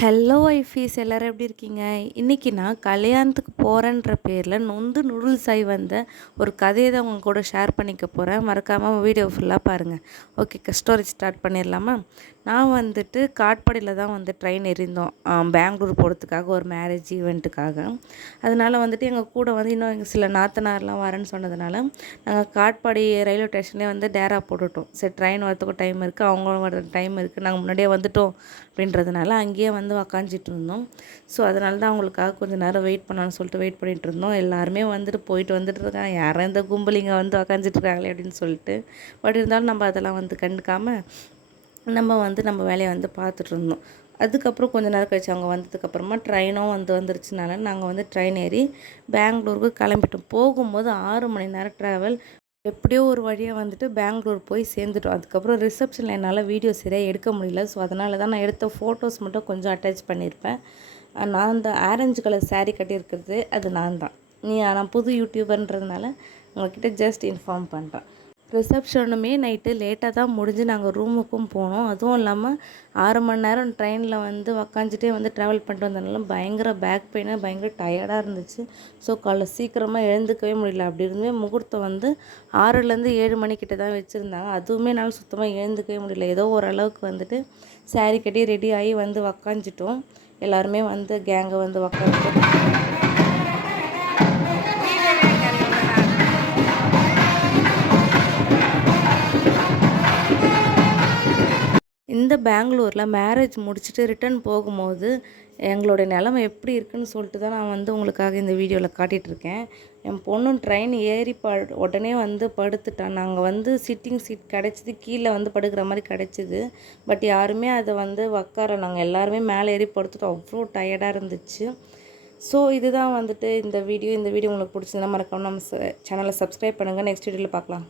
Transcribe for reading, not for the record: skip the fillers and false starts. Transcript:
Hello ஐஃபீஸ் எல்லோரும் எப்படி இருக்கீங்க? இன்றைக்கி நான் கல்யாணத்துக்கு போகிறேன்ற பேரில் நொந்து நூடுல்ஸ் ஆகி வந்த ஒரு கதையை தான் உங்கள் கூட ஷேர் பண்ணிக்க போகிறேன். மறக்காமல் வீடியோ ஃபுல்லாக பாருங்கள். ஓகே, ஸ்டோரி ஸ்டார்ட் பண்ணிடலாமா? நான் வந்துட்டு காட்பாடியில் தான் வந்து ட்ரெயின் ஏறிந்தோம் பெங்களூர் போகிறதுக்காக ஒரு மேரேஜ் ஈவெண்ட்டுக்காக. அதனால் வந்துட்டு எங்கள் கூட வந்து இன்னும் எங்கள் சில நாத்தனார்லாம் வரேன்னு சொன்னதுனால நாங்கள் காட்பாடி ரயில்வே ஸ்டேஷன்லேயே வந்து டேரா போட்டுவிட்டோம். சரி, ட்ரெயின் வரத்துக்கும் டைம் இருக்குது, அவங்களும் வர டைம் இருக்குது, நாங்கள் முன்னாடியே வந்துவிட்டோம் அப்படின்றதுனால அங்கேயே வந்து உக்காஞ்சிட்டு இருந்தோம். ஸோ அதனால தான் அவங்களுக்காக கொஞ்சம் நேரம் வெயிட் பண்ணலான்னு சொல்லிட்டு வெயிட் பண்ணிகிட்டு இருந்தோம். எல்லாருமே வந்துட்டு போயிட்டு வந்துட்டு இருக்காங்க, யாரும் இந்த கும்பலிங்க வந்து உக்காஞ்சிட்டு இருக்காங்களே அப்படின்னு சொல்லிட்டு. பட் இருந்தாலும் நம்ம அதெல்லாம் வந்து கண்டுக்காமல் நம்ம வேலையை வந்து பார்த்துட்டு இருந்தோம். அதுக்கப்புறம் கொஞ்சம் நேரம் கழிச்சு அவங்க வந்ததுக்கப்புறமா ட்ரெயினும் வந்துருச்சுனால நாங்கள் வந்து ட்ரெயின் ஏறி பெங்களூருக்கு கிளம்பிட்டோம். போகும்போது 6 மணி நேரம் ட்ராவல். எப்படியோ ஒரு வழியாக வந்துட்டு பெங்களூர் போய் சேர்ந்துட்டோம். அதுக்கப்புறம் ரிசப்ஷனில் என்னால் வீடியோ சரியாக எடுக்க முடியல. ஸோ அதனால தான் நான் எடுத்த ஃபோட்டோஸ் மட்டும் கொஞ்சம் அட்டாச் பண்ணியிருப்பேன். நான் அந்த ஆரஞ்சு கலர் சாரீ கட்டியிருக்கிறது அது நான் தான். நான் புது யூடியூபர்ன்றதுனால உங்கள்கிட்ட ஜஸ்ட் இன்ஃபார்ம் பண்ணுறேன். ரிசப்ஷனுமே நைட்டு லேட்டாக தான் முடிஞ்சு நாங்கள் ரூமுக்கும் போனோம். அதுவும் இல்லாமல் 6 மணி நேரம் ட்ரெயினில் வந்து உக்காந்துட்டே வந்து ட்ராவல் பண்ணிட்டு வந்ததுனால பயங்கர பேக் பெயின், பயங்கர டயர்டாக இருந்துச்சு. ஸோ காலைல சீக்கிரமாக எழுந்துக்கவே முடியல. அப்படி இருந்துமே முகூர்த்தம் வந்து 6லேருந்து 7 மணிக்கிட்ட தான் வச்சுருந்தாங்க. அதுவுமே என்னால் சுத்தமாக எழுந்துக்கவே முடியல. ஏதோ ஓரளவுக்கு வந்துட்டு சாரீ கட்டி ரெடி ஆகி வந்து உக்காந்துட்டோம். எல்லாருமே வந்து கேங்கை வந்து உக்காந்துட்டோம். இந்த பெங்களூரில் மேரேஜ் முடிச்சுட்டு ரிட்டர்ன் போகும்போது எங்களுடைய நிலமை எப்படி இருக்குதுன்னு சொல்லிட்டு தான் நான் வந்து உங்களுக்காக இந்த வீடியோவில் காட்டிகிட்ருக்கேன். என் பொண்ணும் ட்ரெயின் ஏறி உடனே வந்து படுத்துட்டான். நாங்கள் வந்து சிட்டிங் சீட் கிடச்சிது, கீழே வந்து படுக்கிற மாதிரி கிடச்சிது. பட் யாருமே அதை வந்து நாங்கள் எல்லாருமே மேலே ஏறி படுத்துட்டோம். அவ்வளோ டயர்டாக இருந்துச்சு. ஸோ இதுதான் வந்துட்டு இந்த வீடியோ உங்களுக்கு பிடிச்சதுன்னா மறக்காம நம்ம சேனலை சப்ஸ்கிரைப் பண்ணுங்கள். நெக்ஸ்ட் வீடியோவில் பார்க்கலாம்.